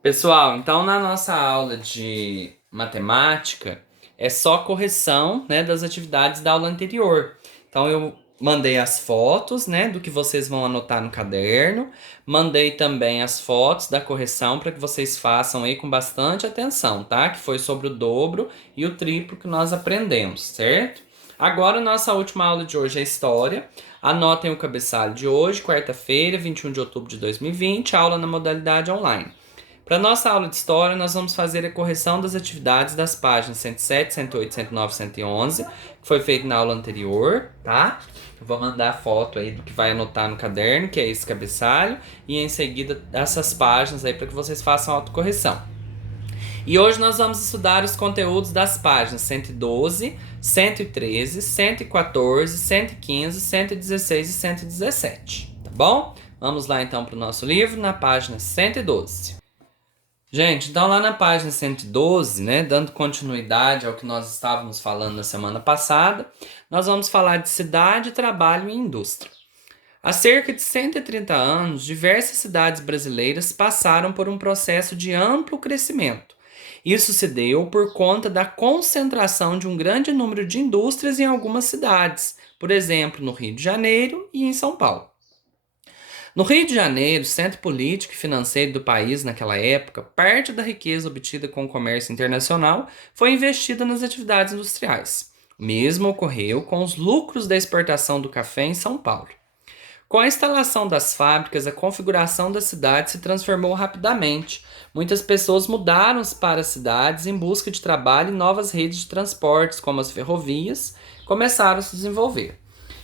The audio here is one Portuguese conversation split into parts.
Pessoal, então na nossa aula de matemática é só correção, né, das atividades da aula anterior. Então eu mandei as fotos, né, do que vocês vão anotar no caderno, mandei também as fotos da correção para que vocês façam aí com bastante atenção, tá? Que foi sobre o dobro e o triplo que nós aprendemos, certo? Agora, nossa última aula de hoje é história. Anotem o cabeçalho de hoje, quarta-feira, 21 de outubro de 2020, aula na modalidade online. Para nossa aula de história, nós vamos fazer a correção das atividades das páginas 107, 108, 109, 111, que foi feito na aula anterior, tá? Eu vou mandar a foto aí do que vai anotar no caderno, que é esse cabeçalho, e em seguida essas páginas aí para que vocês façam a autocorreção. E hoje nós vamos estudar os conteúdos das páginas 112, 113, 114, 115, 116 e 117, tá bom? Vamos lá então para o nosso livro, na página 112. Gente, então lá na página 112, né, dando continuidade ao que nós estávamos falando na semana passada, nós vamos falar de cidade, trabalho e indústria. Há cerca de 130 anos, diversas cidades brasileiras passaram por um processo de amplo crescimento. Isso se deu por conta da concentração de um grande número de indústrias em algumas cidades, por exemplo, no Rio de Janeiro e em São Paulo. No Rio de Janeiro, centro político e financeiro do país naquela época, parte da riqueza obtida com o comércio internacional foi investida nas atividades industriais. O mesmo ocorreu com os lucros da exportação do café em São Paulo. Com a instalação das fábricas, a configuração da cidade se transformou rapidamente. Muitas pessoas mudaram-se para as cidades em busca de trabalho e novas redes de transportes, como as ferrovias, começaram a se desenvolver.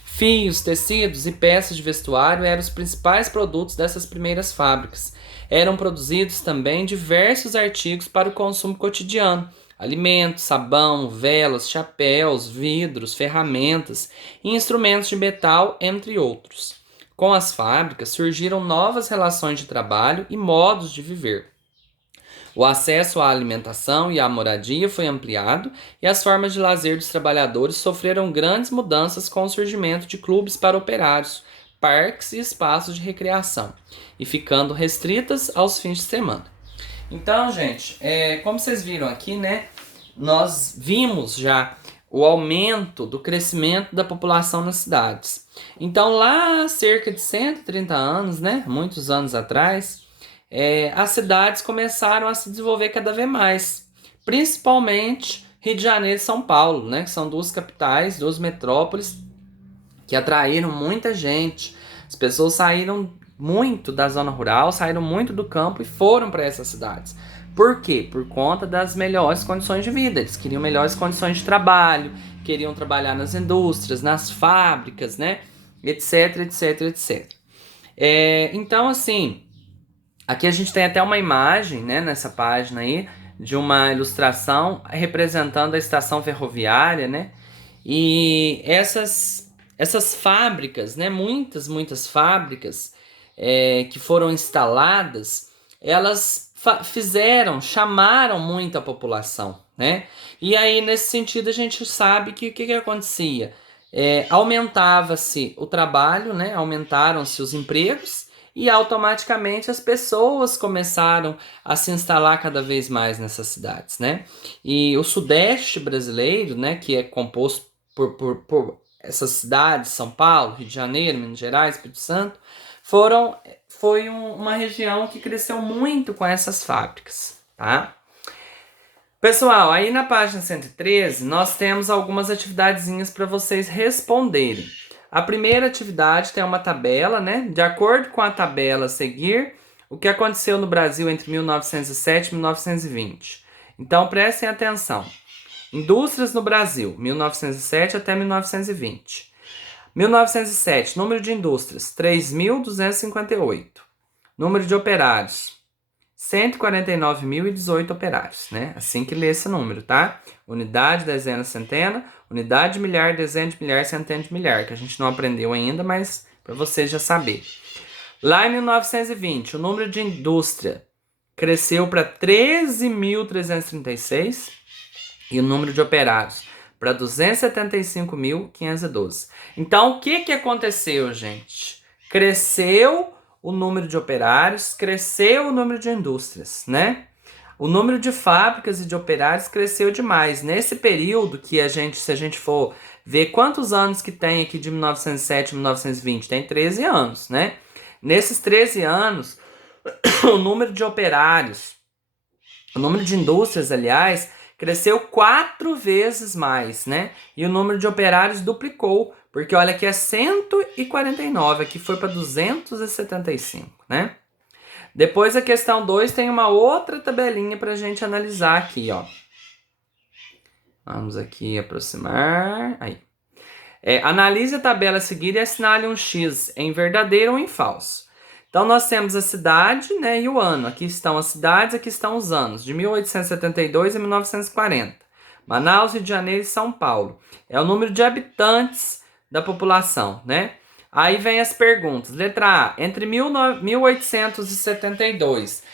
Fios, tecidos e peças de vestuário eram os principais produtos dessas primeiras fábricas. Eram produzidos também diversos artigos para o consumo cotidiano: alimentos, sabão, velas, chapéus, vidros, ferramentas e instrumentos de metal, entre outros. Com as fábricas surgiram novas relações de trabalho e modos de viver. O acesso à alimentação e à moradia foi ampliado e as formas de lazer dos trabalhadores sofreram grandes mudanças com o surgimento de clubes para operários, parques e espaços de recreação, e ficando restritas aos fins de semana. Então, gente, como vocês viram aqui, né, nós vimos já o aumento do crescimento da população nas cidades. Então, lá há cerca de 130 anos, né, muitos anos atrás, as cidades começaram a se desenvolver cada vez mais, principalmente Rio de Janeiro e São Paulo, né, que são duas capitais, duas metrópoles que atraíram muita gente. As pessoas saíram muito da zona rural, saíram muito do campo e foram para essas cidades. Por quê? Por conta das melhores condições de vida. Eles queriam melhores condições de trabalho, queriam trabalhar nas indústrias, nas fábricas, né? Etc, etc, etc. Então, assim, aqui a gente tem até uma imagem, né, nessa página aí, de uma ilustração representando a estação ferroviária, né? E essas fábricas, né, muitas fábricas que foram instaladas, elas chamaram muito a população, né? E aí, nesse sentido, a gente sabe que o que acontecia? Aumentava-se o trabalho, né? Aumentaram-se os empregos e automaticamente as pessoas começaram a se instalar cada vez mais nessas cidades, né? E o Sudeste brasileiro, né, que é composto por essas cidades, São Paulo, Rio de Janeiro, Minas Gerais, Espírito Santo, foi uma região que cresceu muito com essas fábricas, tá? Pessoal, aí na página 113 nós temos algumas atividadezinhas para vocês responderem. A primeira atividade tem uma tabela, né? De acordo com a tabela a seguir, o que aconteceu no Brasil entre 1907 e 1920. Então prestem atenção. Indústrias no Brasil, 1907 até 1920. 1907, número de indústrias, 3.258. Número de operários, 149.018 operários, né? Assim que lê esse número, tá? Unidade, dezena, centena, unidade de milhar, dezena de milhar, centena de milhar, que a gente não aprendeu ainda, mas para vocês já saberem. Lá em 1920, o número de indústria cresceu para 13.336 e o número de operários para 275.512. Então, o que aconteceu, gente? Cresceu o número de operários, cresceu o número de indústrias, né? O número de fábricas e de operários cresceu demais. Nesse período que se a gente for ver quantos anos que tem aqui de 1907 a 1920, tem 13 anos, né? Nesses 13 anos, o número de operários, o número de indústrias, aliás, cresceu 4 vezes mais, né? E o número de operários duplicou, porque olha aqui é 149, aqui foi para 275, né? Depois a questão 2 tem uma outra tabelinha para a gente analisar aqui, ó. Vamos aqui aproximar. Aí. Analise a tabela a seguir e assinale um X em verdadeiro ou em falso. Então nós temos a cidade, né, e o ano. Aqui estão as cidades, aqui estão os anos, de 1872 a 1940. Manaus, Rio de Janeiro e São Paulo. É o número de habitantes da população, né? Aí vem as perguntas. Letra A. Entre 1872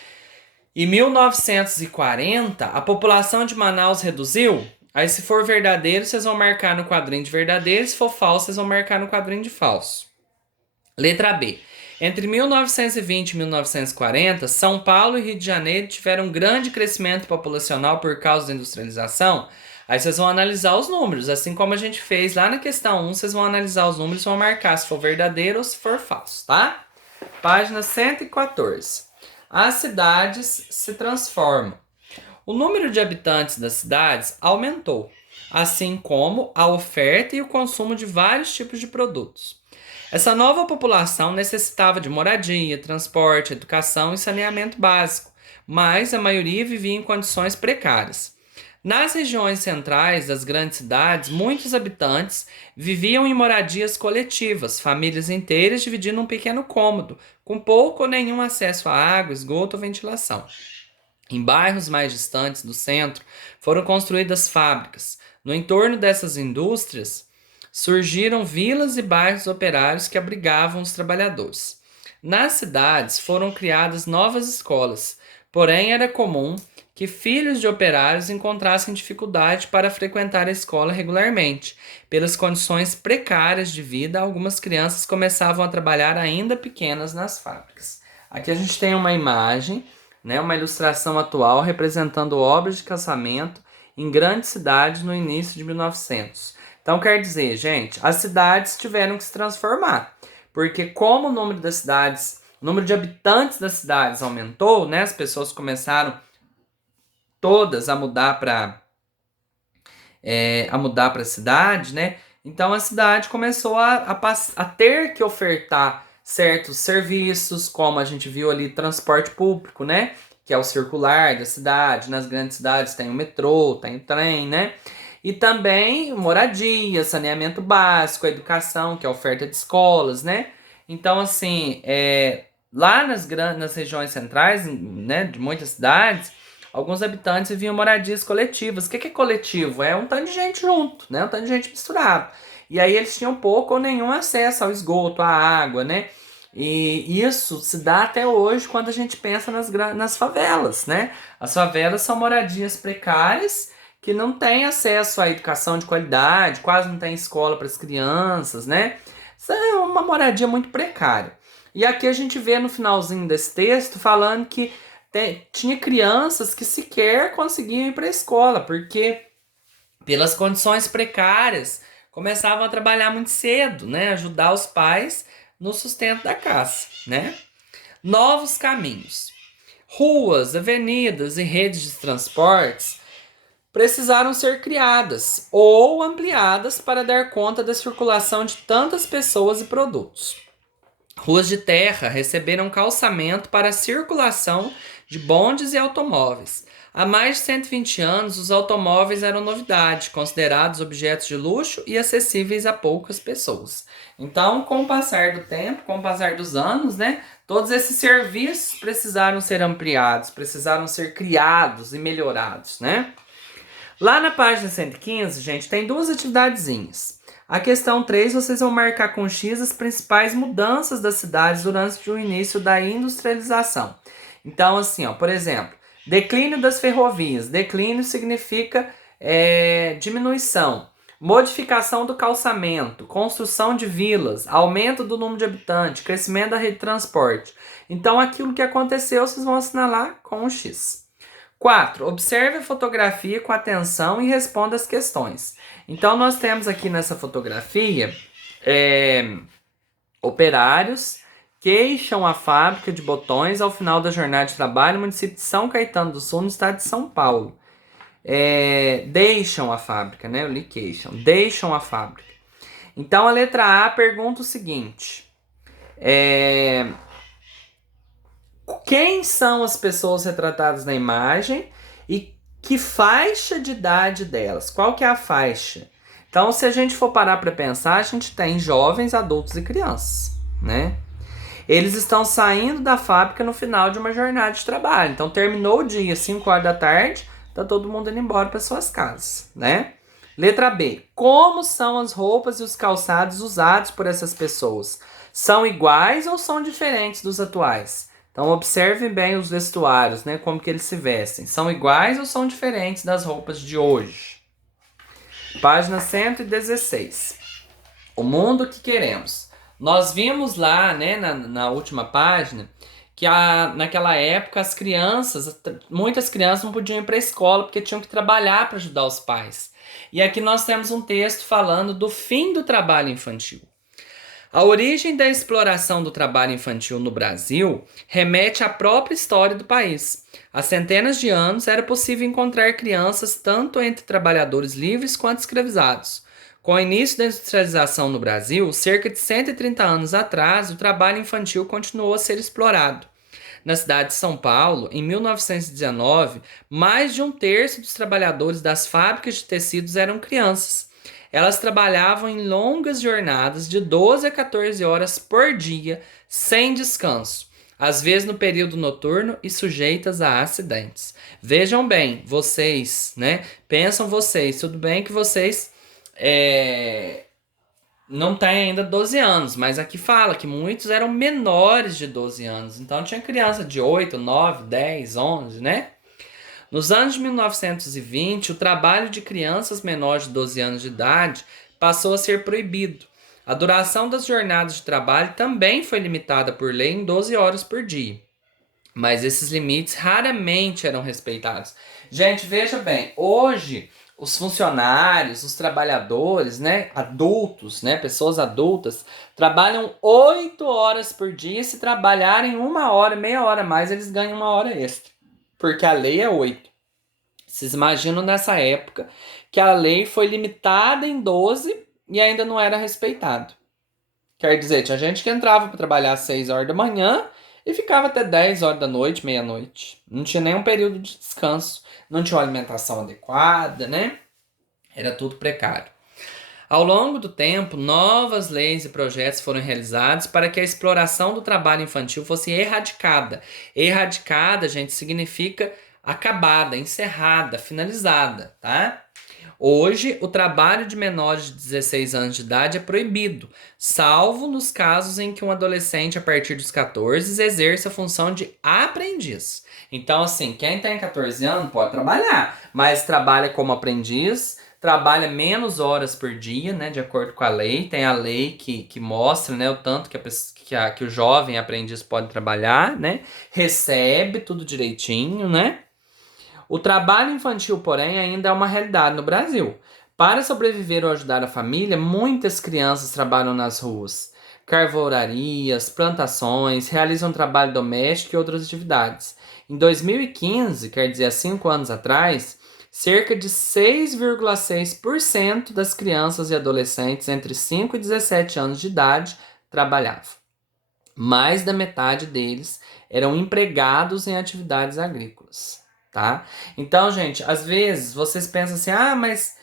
e 1940, a população de Manaus reduziu? Aí se for verdadeiro, vocês vão marcar no quadrinho de verdadeiro. Se for falso, vocês vão marcar no quadrinho de falso. Letra B. Entre 1920 e 1940, São Paulo e Rio de Janeiro tiveram um grande crescimento populacional por causa da industrialização. Aí vocês vão analisar os números, assim como a gente fez lá na questão 1, vocês vão analisar os números e vão marcar se for verdadeiro ou se for falso, tá? Página 114. As cidades se transformam. O número de habitantes das cidades aumentou, assim como a oferta e o consumo de vários tipos de produtos. Essa nova população necessitava de moradia, transporte, educação e saneamento básico, mas a maioria vivia em condições precárias. Nas regiões centrais das grandes cidades, muitos habitantes viviam em moradias coletivas, famílias inteiras dividindo um pequeno cômodo, com pouco ou nenhum acesso a água, esgoto ou ventilação. Em bairros mais distantes do centro, foram construídas fábricas. No entorno dessas indústrias, surgiram vilas e bairros operários que abrigavam os trabalhadores. Nas cidades, foram criadas novas escolas, porém era comum que filhos de operários encontrassem dificuldade para frequentar a escola regularmente. Pelas condições precárias de vida, algumas crianças começavam a trabalhar ainda pequenas nas fábricas. Aqui a gente tem uma imagem, né, uma ilustração atual representando obras de casamento em grandes cidades no início de 1900. Então quer dizer, gente, as cidades tiveram que se transformar, porque como o número das cidades, o número de habitantes das cidades aumentou, né, as pessoas começaram todas a mudar para a cidade, né? Então a cidade começou a ter que ofertar certos serviços, como a gente viu ali, transporte público, né? Que é o circular da cidade. Nas grandes cidades tem o metrô, tem o trem, né? E também moradia, saneamento básico, educação, que é a oferta de escolas, né? Então, assim, lá nas regiões centrais, né, de muitas cidades, alguns habitantes viviam moradias coletivas. O que é coletivo? É um tanto de gente junto, né? Um tanto de gente misturado. E aí eles tinham pouco ou nenhum acesso ao esgoto, à água, né? E isso se dá até hoje quando a gente pensa nas favelas, né? As favelas são moradias precárias que não têm acesso à educação de qualidade, quase não tem escola para as crianças, né? Isso é uma moradia muito precária. E aqui a gente vê no finalzinho desse texto falando que tinha crianças que sequer conseguiam ir para a escola, porque pelas condições precárias começavam a trabalhar muito cedo, né? Ajudar os pais no sustento da casa, né? Novos caminhos. Ruas, avenidas e redes de transportes precisaram ser criadas ou ampliadas para dar conta da circulação de tantas pessoas e produtos. Ruas de terra receberam calçamento para a circulação de bondes e automóveis. Há mais de 120 anos, os automóveis eram novidade, considerados objetos de luxo e acessíveis a poucas pessoas. Então, com o passar do tempo, com o passar dos anos, né, todos esses serviços precisaram ser ampliados, precisaram ser criados e melhorados, né? Lá na página 115, gente, tem duas atividadezinhas. A questão 3, vocês vão marcar com X as principais mudanças das cidades durante o início da industrialização. Então, assim, ó, por exemplo, declínio das ferrovias. Declínio significa diminuição. Modificação do calçamento, construção de vilas, aumento do número de habitantes, crescimento da rede de transporte. Então, aquilo que aconteceu, vocês vão assinalar com um X. 4. Observe a fotografia com atenção e responda as questões. Então, nós temos aqui nessa fotografia operários queixam a fábrica de botões ao final da jornada de trabalho no município de São Caetano do Sul, no estado de São Paulo. Deixam a fábrica, né? Eu li queixam. Deixam a fábrica. Então, a letra A pergunta o seguinte. Quem são as pessoas retratadas na imagem e que faixa de idade delas? Qual que é a faixa? Então, se a gente for parar para pensar, a gente tem jovens, adultos e crianças, né? Eles estão saindo da fábrica no final de uma jornada de trabalho. Então, terminou o dia, 5 horas da tarde, tá todo mundo indo embora para suas casas, né? Letra B. Como são as roupas e os calçados usados por essas pessoas? São iguais ou são diferentes dos atuais? Então, observe bem os vestuários, né? Como que eles se vestem. São iguais ou são diferentes das roupas de hoje? Página 116. O mundo que queremos. Nós vimos lá, né, na última página, que naquela época muitas crianças não podiam ir para a escola porque tinham que trabalhar para ajudar os pais. E aqui nós temos um texto falando do fim do trabalho infantil. A origem da exploração do trabalho infantil no Brasil remete à própria história do país. Há centenas de anos era possível encontrar crianças tanto entre trabalhadores livres quanto escravizados. Com o início da industrialização no Brasil, cerca de 130 anos atrás, o trabalho infantil continuou a ser explorado. Na cidade de São Paulo, em 1919, mais de um terço dos trabalhadores das fábricas de tecidos eram crianças. Elas trabalhavam em longas jornadas de 12 a 14 horas por dia, sem descanso, às vezes no período noturno e sujeitas a acidentes. Vejam bem, vocês, né? Pensam vocês, tudo bem que vocês não têm ainda 12 anos, mas aqui fala que muitos eram menores de 12 anos. Então tinha criança de 8, 9, 10, 11, né? Nos anos de 1920, o trabalho de crianças menores de 12 anos de idade passou a ser proibido. A duração das jornadas de trabalho também foi limitada por lei em 12 horas por dia. Mas esses limites raramente eram respeitados. Gente, veja bem, hoje os funcionários, os trabalhadores, né, adultos, né, pessoas adultas, trabalham 8 horas por dia. Se trabalharem 1 hora, meia hora a mais, eles ganham 1 hora extra. Porque a lei é 8. Vocês imaginam nessa época que a lei foi limitada em 12 e ainda não era respeitado. Quer dizer, tinha gente que entrava para trabalhar às 6 horas da manhã e ficava até 10 horas da noite, meia-noite. Não tinha nenhum período de descanso, não tinha uma alimentação adequada, né? Era tudo precário. Ao longo do tempo, novas leis e projetos foram realizados para que a exploração do trabalho infantil fosse erradicada. Erradicada, gente, significa acabada, encerrada, finalizada, tá? Hoje, o trabalho de menores de 16 anos de idade é proibido, salvo nos casos em que um adolescente a partir dos 14 exerce a função de aprendiz. Então, assim, quem tem 14 anos pode trabalhar, mas trabalha como aprendiz, trabalha menos horas por dia, né, de acordo com a lei. Tem a lei que mostra, né, o tanto que o jovem aprendiz pode trabalhar, né, recebe tudo direitinho, né. O trabalho infantil, porém, ainda é uma realidade no Brasil. Para sobreviver ou ajudar a família, muitas crianças trabalham nas ruas. Carvorarias, plantações, realizam trabalho doméstico e outras atividades. Em 2015, quer dizer, há 5 anos atrás, cerca de 6,6% das crianças e adolescentes entre 5 e 17 anos de idade trabalhavam. Mais da metade deles eram empregados em atividades agrícolas, tá? Então, gente, às vezes vocês pensam assim, mas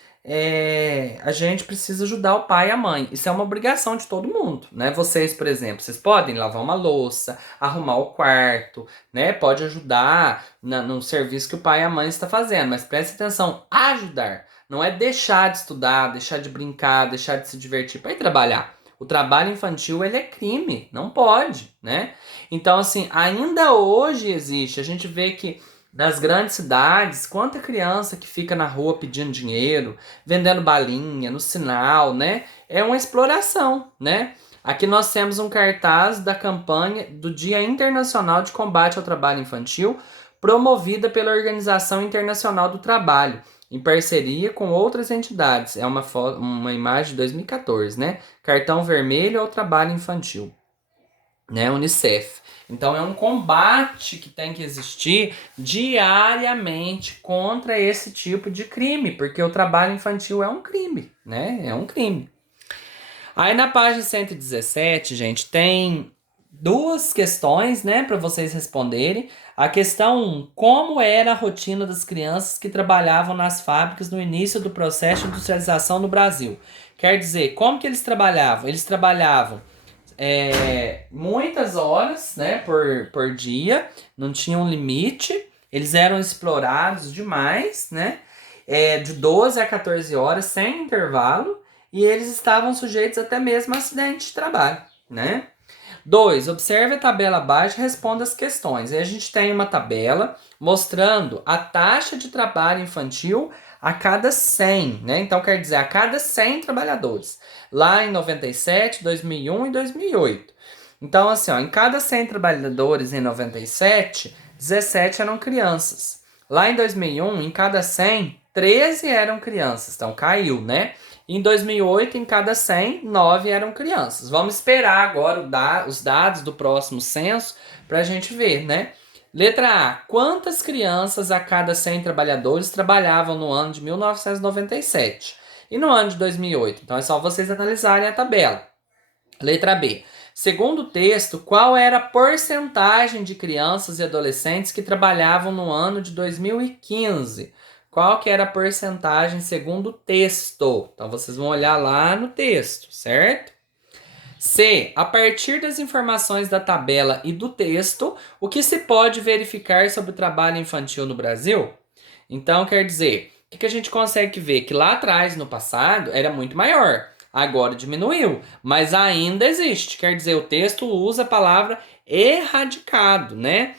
a gente precisa ajudar o pai e a mãe. Isso é uma obrigação de todo mundo, né? Vocês, por exemplo, vocês podem lavar uma louça, arrumar o quarto, né? Pode ajudar no serviço que o pai e a mãe estão fazendo, mas preste atenção, ajudar. Não é deixar de estudar, deixar de brincar, deixar de se divertir para ir trabalhar. O trabalho infantil, ele é crime, não pode, né? Então, assim, ainda hoje existe, a gente vê que nas grandes cidades, quanta criança que fica na rua pedindo dinheiro, vendendo balinha, no sinal, né? É uma exploração, né? Aqui nós temos um cartaz da campanha do Dia Internacional de Combate ao Trabalho Infantil, promovida pela Organização Internacional do Trabalho, em parceria com outras entidades. É uma imagem de 2014, né? Cartão Vermelho ao Trabalho Infantil, né? Unicef. Então é um combate que tem que existir diariamente contra esse tipo de crime, porque o trabalho infantil é um crime, né? É um crime. Aí na página 117, gente, tem duas questões, né, para vocês responderem. A questão 1, como era a rotina das crianças que trabalhavam nas fábricas no início do processo de industrialização no Brasil? Quer dizer, como que eles trabalhavam? Eles trabalhavam muitas horas, né, por dia, não tinha um limite, eles eram explorados demais, né, de 12 a 14 horas, sem intervalo, e eles estavam sujeitos até mesmo a acidente de trabalho, né. 2. Observe a tabela abaixo e responda as questões. E a gente tem uma tabela mostrando a taxa de trabalho infantil a cada 100, né? Então, quer dizer, a cada 100 trabalhadores. Lá em 97, 2001 e 2008. Então, assim, ó, em cada 100 trabalhadores em 97, 17 eram crianças. Lá em 2001, em cada 100, 13 eram crianças. Então, caiu, né? Em 2008, em cada 100, 9 eram crianças. Vamos esperar agora os dados do próximo censo para a gente ver, né? Letra A. Quantas crianças a cada 100 trabalhadores trabalhavam no ano de 1997 e no ano de 2008? Então é só vocês analisarem a tabela. Letra B. Segundo o texto, qual era a porcentagem de crianças e adolescentes que trabalhavam no ano de 2015? Qual que era a porcentagem segundo o texto? Então vocês vão olhar lá no texto, certo? C. A partir das informações da tabela e do texto, o que se pode verificar sobre o trabalho infantil no Brasil? Então, quer dizer, o que a gente consegue ver? Que lá atrás, no passado, era muito maior. Agora diminuiu, mas ainda existe. Quer dizer, o texto usa a palavra erradicado, né?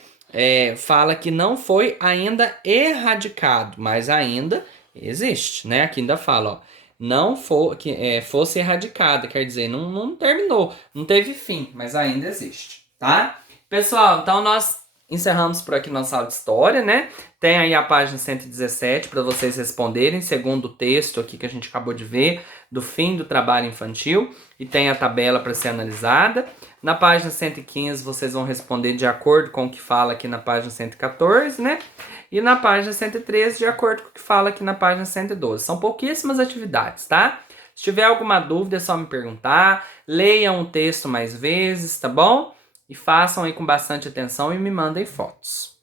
Fala que não foi ainda erradicado, mas ainda existe, né? Aqui ainda fala, ó, não fosse erradicada, quer dizer, não terminou, não teve fim, mas ainda existe, tá? Pessoal, então nós encerramos por aqui nossa aula de história, né? Tem aí a página 117 para vocês responderem, segundo o texto aqui que a gente acabou de ver, do fim do trabalho infantil, e tem a tabela para ser analisada. Na página 115 vocês vão responder de acordo com o que fala aqui na página 114, né? E na página 113, de acordo com o que fala aqui na página 112. São pouquíssimas atividades, tá? Se tiver alguma dúvida é só me perguntar, leiam o texto mais vezes, tá bom? E façam aí com bastante atenção e me mandem fotos.